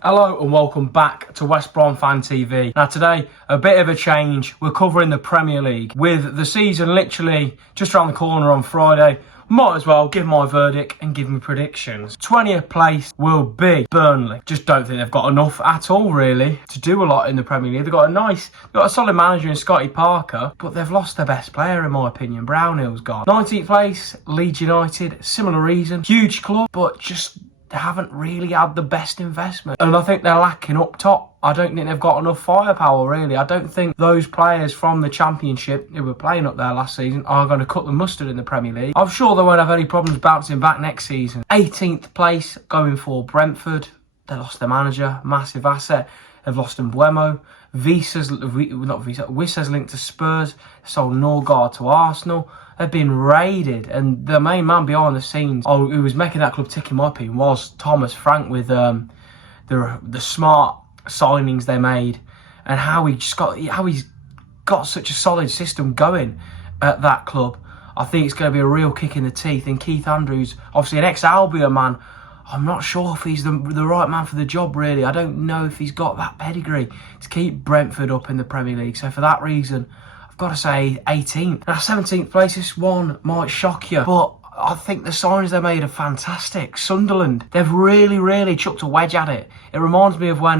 Hello and welcome back to West Brom Fan TV. Now today, a bit of a change. We're covering the Premier League. With the season literally just around the corner on Friday, might as well give my verdict and give me predictions. 20th place will be Burnley. Just don't think they've got enough at all really to do a lot in the Premier League. They've got a solid manager in Scotty Parker, but they've lost their best player in my opinion. Brownhill's gone. 19th place, Leeds United. Similar reason. Huge club, but just they haven't really had the best investment. And I think they're lacking up top. I don't think they've got enough firepower, really. I don't think those players from the Championship who were playing up there last season are going to cut the mustard in the Premier League. I'm sure they won't have any problems bouncing back next season. 18th place going for Brentford. They lost their manager, massive asset. They've lost Mbuemo. Wissa's linked to Spurs. Sold Norgard to Arsenal. They've been raided, and the main man behind the scenes, who was making that club tick in my opinion, was Thomas Frank with the smart signings they made, and how he's got such a solid system going at that club. I think it's going to be a real kick in the teeth. And Keith Andrews, obviously an ex-Albion man, I'm not sure if he's the right man for the job, really. I don't know if he's got that pedigree to keep Brentford up in the Premier League. So for that reason, I've got to say 18th. Now, 17th place, this one might shock you, but I think the signings they made are fantastic. Sunderland, they've really chucked a wedge at it. It reminds me of when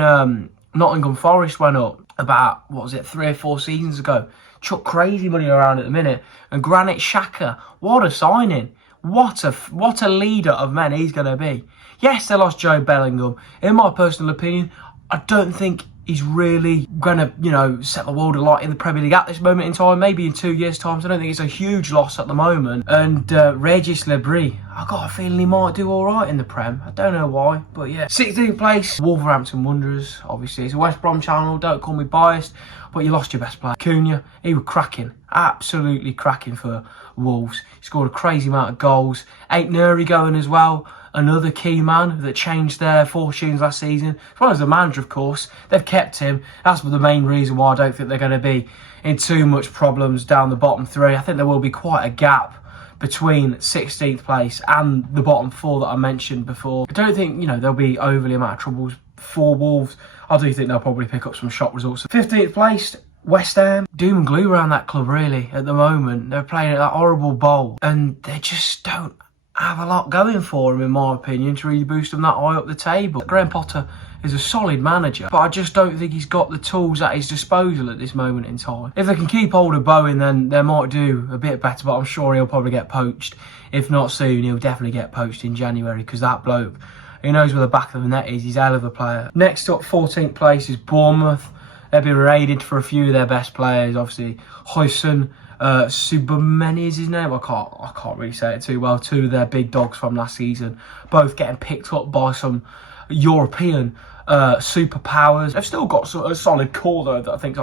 Nottingham Forest went up about, 3 or 4 seasons ago. Chuck crazy money around at the minute. And Granit Xhaka, what a signing. What a leader of men he's going to be. Yes, they lost Joe Bellingham. In my personal opinion, I don't think he's really going to, set the world alight in the Premier League at this moment in time. Maybe in 2 years' time. So I don't think it's a huge loss at the moment. And Regis Lebris, I got a feeling he might do all right in the Prem. I don't know why, but yeah. 16th place, Wolverhampton Wanderers. Obviously, it's a West Brom channel. Don't call me biased, but you lost your best player. Cunha, he was cracking. Absolutely cracking for Wolves. He scored a crazy amount of goals. Ain't Nuri going as well. Another key man that changed their fortunes last season. As well as the manager, of course. They've kept him. That's the main reason why I don't think they're going to be in too much problems down the bottom 3. I think there will be quite a gap between 16th place and the bottom 4 that I mentioned before. I don't think, there'll be overly amount of troubles for Wolves. I do think they'll probably pick up some shock results. 15th place, West Ham. Doom and glue around that club, really, at the moment. They're playing at that horrible bowl, and they just don't have a lot going for him, in my opinion, to really boost them that high up the table. Graham Potter is a solid manager, but I just don't think he's got the tools at his disposal at this moment in time. If they can keep hold of Bowen, then they might do a bit better, but I'm sure he'll probably get poached. If not soon, he'll definitely get poached in January, because that bloke, he knows where the back of the net is. He's a hell of a player. Next up, 14th place is Bournemouth. They've been raided for a few of their best players, obviously. Hoyson, Subameni is his name. I can't really say it too well. 2 of their big dogs from last season, both getting picked up by some European superpowers. They've still got a solid core though that I think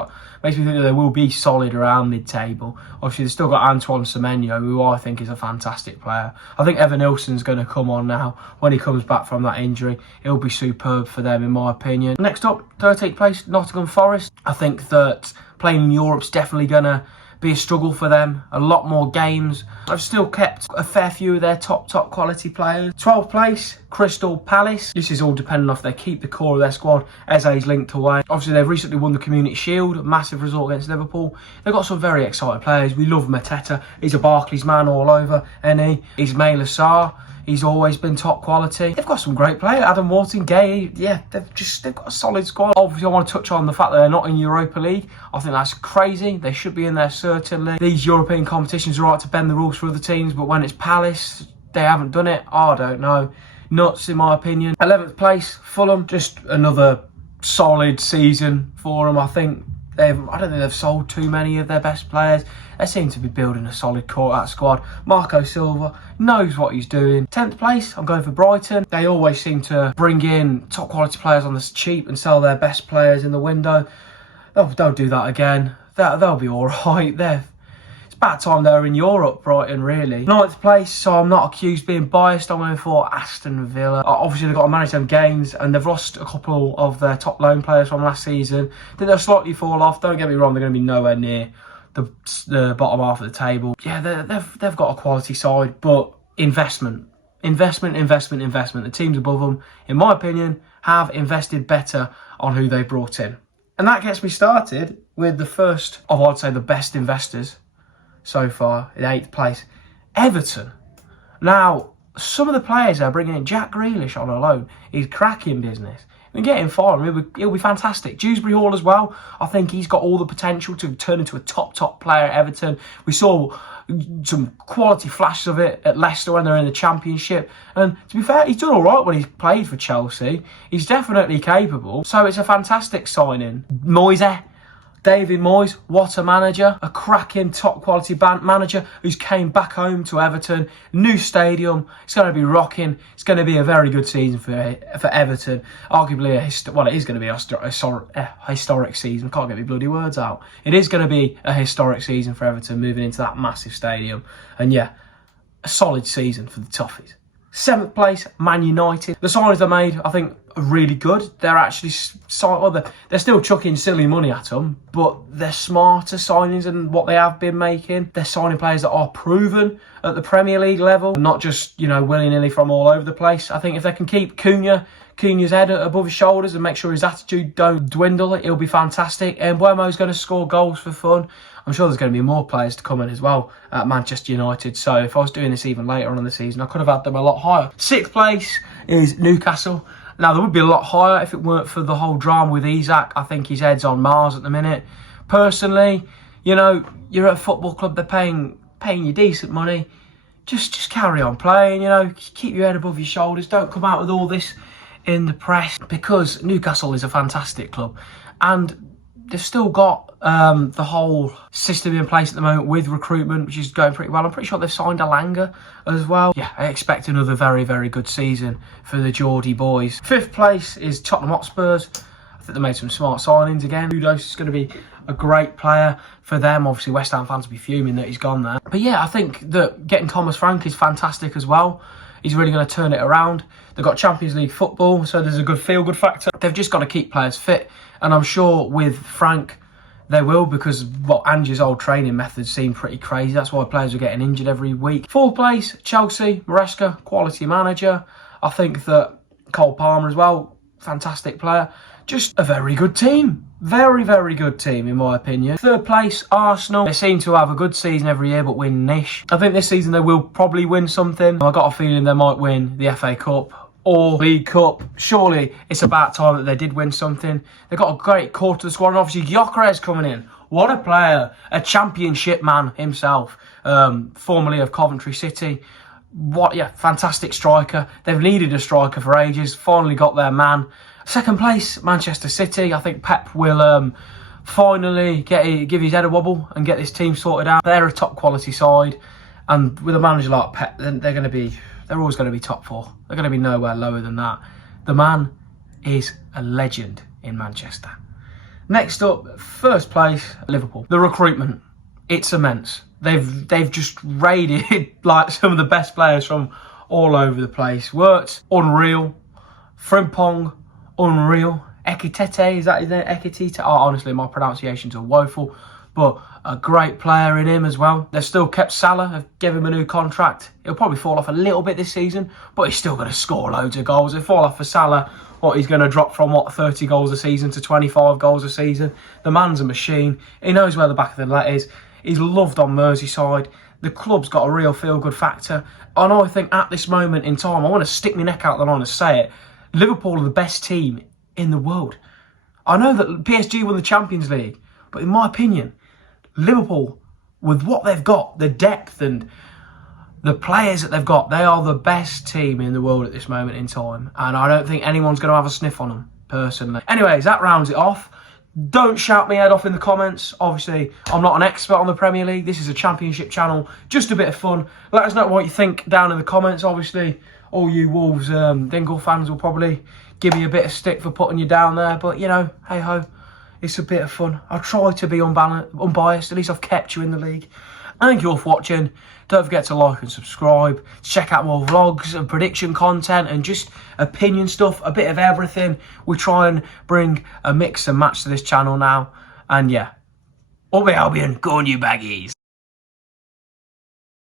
makes me think that they will be solid around mid-table. Obviously, they've still got Antoine Semenyo, who I think is a fantastic player. I think Evan Nilsson's going to come on now when he comes back from that injury. It'll be superb for them, in my opinion. Next up, 13th place, Nottingham Forest. I think that playing in Europe's definitely going to be a struggle for them. A lot more games. I've still kept a fair few of their top quality players. 12th place, Crystal Palace. This is all depending on if they keep the core of their squad. Eze's linked away. Obviously, they've recently won the Community Shield. Massive result against Liverpool. They've got some very exciting players. We love Mateta. He's a Barclays man all over. Ismail Assar. He's always been top quality. They've got some great players. Adam Wharton, Gay. Yeah, they've got a solid squad. Obviously, I want to touch on the fact that they're not in Europa League. I think that's crazy. They should be in there, certainly. These European competitions are right to bend the rules for other teams, but when it's Palace, they haven't done it. I don't know. Nuts, in my opinion. 11th place, Fulham. Just another solid season for them. I don't think they've sold too many of their best players. They seem to be building a solid core at squad. Marco Silva knows what he's doing. 10th place, I'm going for Brighton. They always seem to bring in top quality players on the cheap and sell their best players in the window. They'll do that again. They'll be all right. It's about time they're in Europe, Brighton, really. 9th place, so I'm not accused of being biased. I'm going for Aston Villa. Obviously, they've got to manage them games, and they've lost a couple of their top loan players from last season. I think they'll slightly fall off. Don't get me wrong, they're going to be nowhere near the bottom half of the table. Yeah, they've got a quality side, but investment. investment. The teams above them, in my opinion, have invested better on who they brought in. And that gets me started with the first of, I'd say, the best investors so far in 8th place, Everton. Now, some of the players are bringing in Jack Grealish on a loan. He's cracking business. And getting for him, it'll be fantastic. Dewsbury Hall as well. I think he's got all the potential to turn into a top player at Everton. We saw some quality flashes of it at Leicester when they're in the Championship. And to be fair, he's done all right when he's played for Chelsea. He's definitely capable. So it's a fantastic signing. David Moyes, what a manager. A cracking top quality manager who's came back home to Everton. New stadium. It's going to be rocking. It's going to be a very good season for Everton. Arguably, it is going to be a historic season. Can't get my bloody words out. It is going to be a historic season for Everton moving into that massive stadium. And yeah, a solid season for the Toffees. 7th place, Man United. The signings they made, I think, are really good. They're actually, they're still chucking silly money at them, but they're smarter signings than what they have been making. They're signing players that are proven at the Premier League level, not just, willy-nilly from all over the place. I think if they can keep Cunha's head above his shoulders and make sure his attitude don't dwindle, it'll be fantastic. And Mbuemo's going to score goals for fun. I'm sure there's going to be more players to come in as well at Manchester United. So if I was doing this even later on in the season, I could have had them a lot higher. 6th place is Newcastle. Now, there would be a lot higher if it weren't for the whole drama with Isak. I think his head's on Mars at the minute. Personally, you're at a football club, they're paying you decent money. Just carry on playing, keep your head above your shoulders. Don't come out with all this in the press, because Newcastle is a fantastic club. And they've still got the whole system in place at the moment with recruitment, which is going pretty well. I'm pretty sure they've signed Alanga as well. Yeah, I expect another very, very good season for the Geordie boys. 5th place is Tottenham Hotspurs. I think they made some smart signings again. Kudos is going to be a great player for them. Obviously, West Ham fans will be fuming that he's gone there. But yeah, I think that getting Thomas Frank is fantastic as well. He's really going to turn it around. They've got Champions League football, so there's a good feel-good factor. They've just got to keep players fit. And I'm sure with Frank, they will, because Ange's old training methods seem pretty crazy. That's why players are getting injured every week. 4th place, Chelsea, Maresca, quality manager. I think that Cole Palmer as well, fantastic player. Just a very good team. Very, very good team, in my opinion. 3rd place, Arsenal. They seem to have a good season every year, but win niche. I think this season they will probably win something. I got a feeling they might win the FA Cup or League Cup. Surely it's about time that they did win something. They've got a great core to the squad, and obviously Gyökeres coming in. What a player. A championship man himself, formerly of Coventry City. Fantastic striker. They've needed a striker for ages. Finally got their man. 2nd place, Manchester City. I think Pep will finally give his head a wobble and get this team sorted out. They're a top quality side, and with a manager like Pep, they're always going to be top 4. They're going to be nowhere lower than that. The man is a legend in Manchester. Next up, 1st place, Liverpool. The recruitment, it's immense. They've just raided like some of the best players from all over the place. Wirtz, unreal. Frimpong, unreal. Ekitete, is that his name? Ekitete? Oh, honestly, my pronunciations are woeful. But a great player in him as well. They've still kept Salah, have given him a new contract. He'll probably fall off a little bit this season, but he's still going to score loads of goals. He'll fall off for Salah. He's going to drop from 30 goals a season to 25 goals a season. The man's a machine. He knows where the back of the net is. He's loved on Merseyside. The club's got a real feel-good factor. And I think at this moment in time, I want to stick my neck out the line and say it, Liverpool are the best team in the world. I know that PSG won the Champions League, but in my opinion, Liverpool, with what they've got, the depth and the players that they've got, they are the best team in the world at this moment in time. And I don't think anyone's going to have a sniff on them, personally. Anyways, that rounds it off. Don't shout me head off in the comments. Obviously, I'm not an expert on the Premier League. This is a Championship channel. Just a bit of fun. Let us know what you think down in the comments. Obviously, all you Wolves Dingle fans will probably give me a bit of stick for putting you down there. But, hey-ho. It's a bit of fun. I'll try to be unbiased. At least I've kept you in the league. Thank you all for watching. Don't forget to like and subscribe. Check out more vlogs and prediction content and just opinion stuff. A bit of everything. We try and bring a mix and match to this channel now. And yeah. Up the Albion. Go on you baggies.